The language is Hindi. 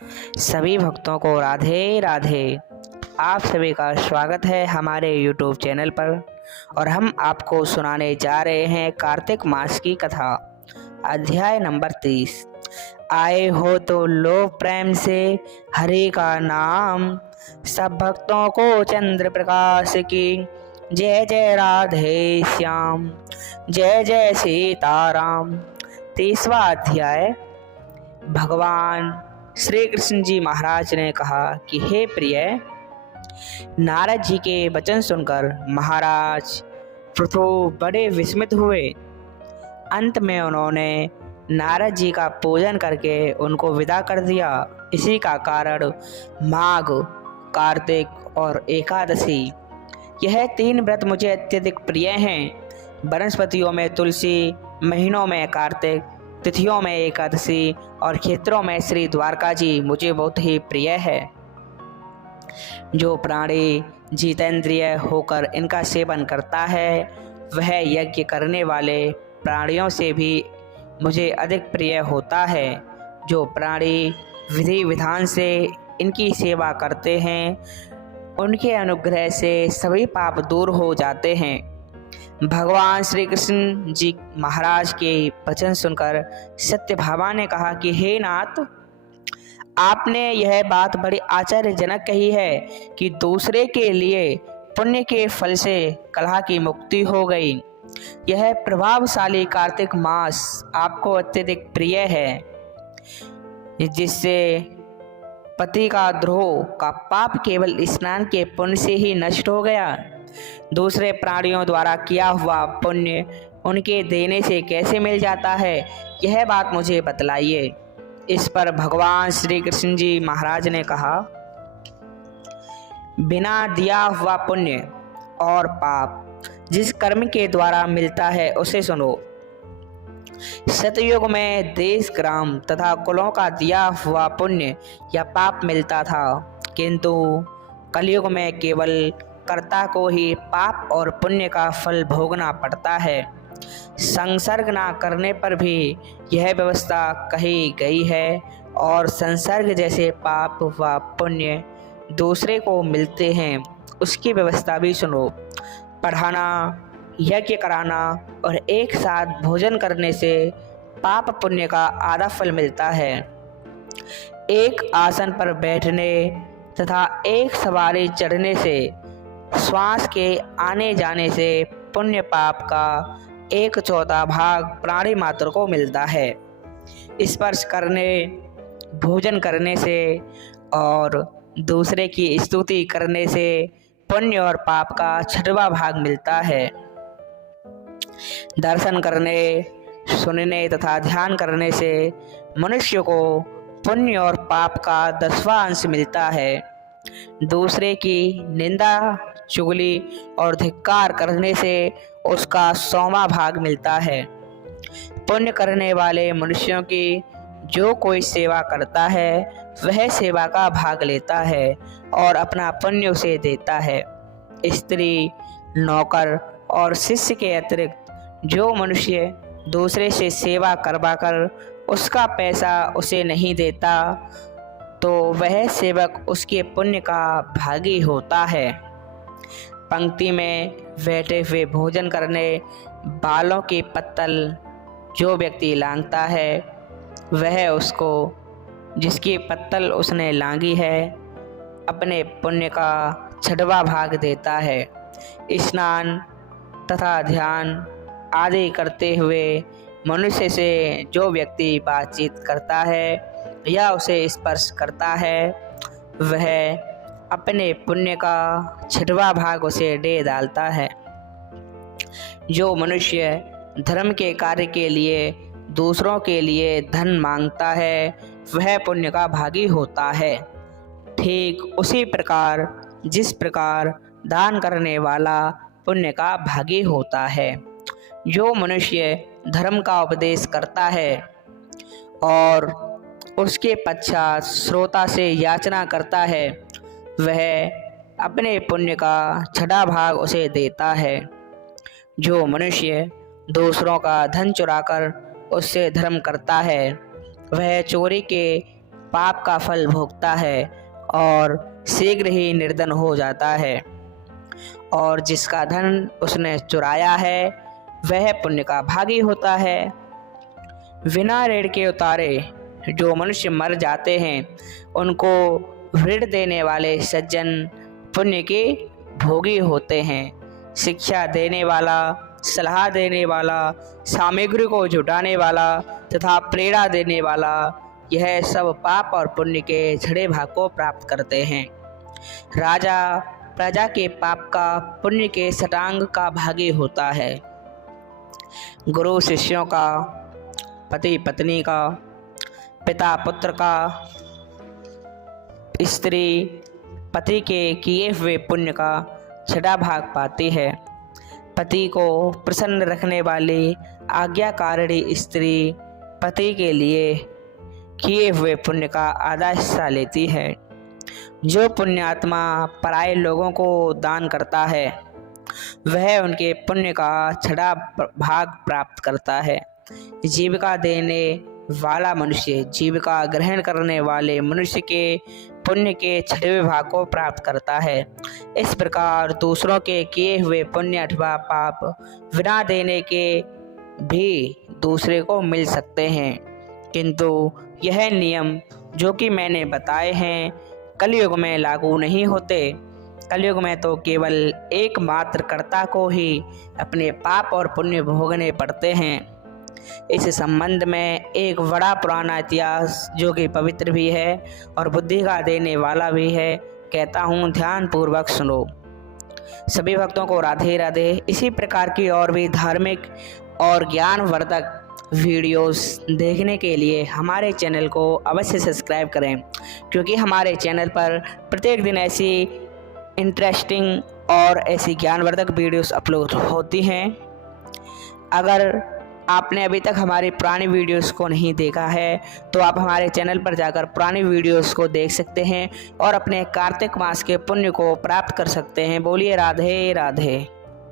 सभी भक्तों को राधे राधे। आप सभी का स्वागत है हमारे YouTube चैनल पर और हम आपको सुनाने जा रहे हैं कार्तिक मास की कथा। अध्याय नंबर 30। आए हो तो लो प्रेम से हरि का नाम, सब भक्तों को चंद्र प्रकाश की जय जय राधे श्याम, जय जय सीताराम। 30वां अध्याय। भगवान श्री कृष्ण जी महाराज ने कहा कि हे प्रिय, नारद जी के वचन सुनकर महाराज पृथु बड़े विस्मित हुए। अंत में उन्होंने नारद जी का पूजन करके उनको विदा कर दिया। इसी का कारण माघ, कार्तिक और एकादशी, यह 3 व्रत मुझे अत्यधिक प्रिय हैं। वनस्पतियों में तुलसी, महीनों में कार्तिक, तिथियों में एकादशी और क्षेत्रों में श्री द्वारका जी मुझे बहुत ही प्रिय है। जो प्राणी जितेंद्रिय होकर इनका सेवन करता है वह यज्ञ करने वाले प्राणियों से भी मुझे अधिक प्रिय होता है। जो प्राणी विधि विधान से इनकी सेवा करते हैं उनके अनुग्रह से सभी पाप दूर हो जाते हैं। भगवान श्री कृष्ण जी महाराज के वचन सुनकर सत्यभामा ने कहा कि हे नाथ, आपने यह बात बड़ी आश्चर्यजनक कही है कि दूसरे के लिए पुण्य के फल से कलह की मुक्ति हो गई। यह प्रभावशाली कार्तिक मास आपको अत्यधिक प्रिय है, जिससे पति का द्रोह का पाप केवल स्नान के पुण्य से ही नष्ट हो गया। दूसरे प्राणियों द्वारा किया हुआ पुण्य उनके देने से कैसे मिल जाता है, यह बात मुझे बतलाइए। इस पर भगवान श्री कृष्ण जी महाराज ने कहा, बिना दिया हुआ पुण्य और पाप जिस कर्म के द्वारा मिलता है उसे सुनो। सतयुग में देश, ग्राम तथा कुलों का दिया हुआ पुण्य या पाप मिलता था, किंतु कलयुग में केवल कर्ता को ही पाप और पुण्य का फल भोगना पड़ता है। संसर्ग ना करने पर भी यह व्यवस्था कही गई है और संसर्ग जैसे पाप व पुण्य दूसरे को मिलते हैं उसकी व्यवस्था भी सुनो। पढ़ाना, यज्ञ कराना और एक साथ भोजन करने से पाप पुण्य का आधा फल मिलता है। एक आसन पर बैठने तथा एक सवारी चढ़ने से, श्वास के आने जाने से पुण्य पाप का 1/4 भाग प्राणी मात्र को मिलता है। स्पर्श करने, भोजन करने से और दूसरे की स्तुति करने से पुण्य और पाप का 6वां भाग मिलता है। दर्शन करने, सुनने तथा ध्यान करने से मनुष्य को पुण्य और पाप का 10वां अंश मिलता है। दूसरे की निंदा, चुगली और धिक्कार करने से उसका 100वां भाग मिलता है। पुण्य करने वाले मनुष्यों की जो कोई सेवा करता है वह सेवा का भाग लेता है और अपना पुण्य उसे देता है। स्त्री, नौकर और शिष्य के अतिरिक्त जो मनुष्य दूसरे से सेवा करवाकर उसका पैसा उसे नहीं देता तो वह सेवक उसके पुण्य का भागी होता है। पंक्ति में बैठे हुए भोजन करने बालों की पत्तल जो व्यक्ति लांघता है वह उसको, जिसकी पत्तल उसने लांघी है, अपने पुण्य का 6वां भाग देता है। स्नान तथा ध्यान आदि करते हुए मनुष्य से जो व्यक्ति बातचीत करता है या उसे स्पर्श करता है वह अपने पुण्य का 6वां भाग उसे दे डालता है। जो मनुष्य धर्म के कार्य के लिए दूसरों के लिए धन मांगता है वह पुण्य का भागी होता है। ठीक उसी प्रकार जिस प्रकार दान करने वाला पुण्य का भागी होता है। जो मनुष्य धर्म का उपदेश करता है और उसके पश्चात श्रोता से याचना करता है वह अपने पुण्य का 6वां भाग उसे देता है। जो मनुष्य दूसरों का धन चुराकर उससे धर्म करता है वह चोरी के पाप का फल भोगता है और शीघ्र ही निर्धन हो जाता है, और जिसका धन उसने चुराया है वह पुण्य का भागी होता है। बिना ऋण के उतारे जो मनुष्य मर जाते हैं उनको ऋण देने वाले सज्जन पुण्य के भोगी होते हैं। शिक्षा देने वाला, सलाह देने वाला, सामग्री को जुटाने वाला तथा प्रेरणा देने वाला, यह सब पाप और पुण्य के झड़े भाग को प्राप्त करते हैं। राजा प्रजा के पाप का, पुण्य के सटांग का भागी होता है। गुरु शिष्यों का, पति पत्नी का, पिता पुत्र का, स्त्री पति के किए हुए पुण्य का छठा भाग पाती है। पति को प्रसन्न रखने वाली आज्ञाकारिणी स्त्री पति के लिए किए हुए पुण्य का आधा हिस्सा लेती है। जो पुण्यात्मा पराये लोगों को दान करता है वह उनके पुण्य का छठा भाग प्राप्त करता है। जीविका देने वाला मनुष्य जीविका ग्रहण करने वाले मनुष्य के पुण्य के छठवें भाग को प्राप्त करता है। इस प्रकार दूसरों के किए हुए पुण्य अथवा पाप बिना देने के भी दूसरे को मिल सकते हैं, किंतु यह नियम जो कि मैंने बताए हैं कलयुग में लागू नहीं होते। कलयुग में तो केवल एकमात्र कर्ता को ही अपने पाप और पुण्य भोगने पड़ते हैं। इस संबंध में एक बड़ा पुराना इतिहास जो कि पवित्र भी है और बुद्धि का देने वाला भी है, कहता हूँ, ध्यान पूर्वक सुनो। सभी भक्तों को राधे राधे। इसी प्रकार की और भी धार्मिक और ज्ञानवर्धक वीडियोस देखने के लिए हमारे चैनल को अवश्य सब्सक्राइब करें, क्योंकि हमारे चैनल पर प्रत्येक दिन ऐसी इंटरेस्टिंग और ऐसी ज्ञानवर्धक वीडियोस अपलोड होती हैं। अगर आपने अभी तक हमारी पुरानी वीडियोस को नहीं देखा है तो आप हमारे चैनल पर जाकर पुरानी वीडियोस को देख सकते हैं और अपने कार्तिक मास के पुण्य को प्राप्त कर सकते हैं। बोलिए राधे राधे।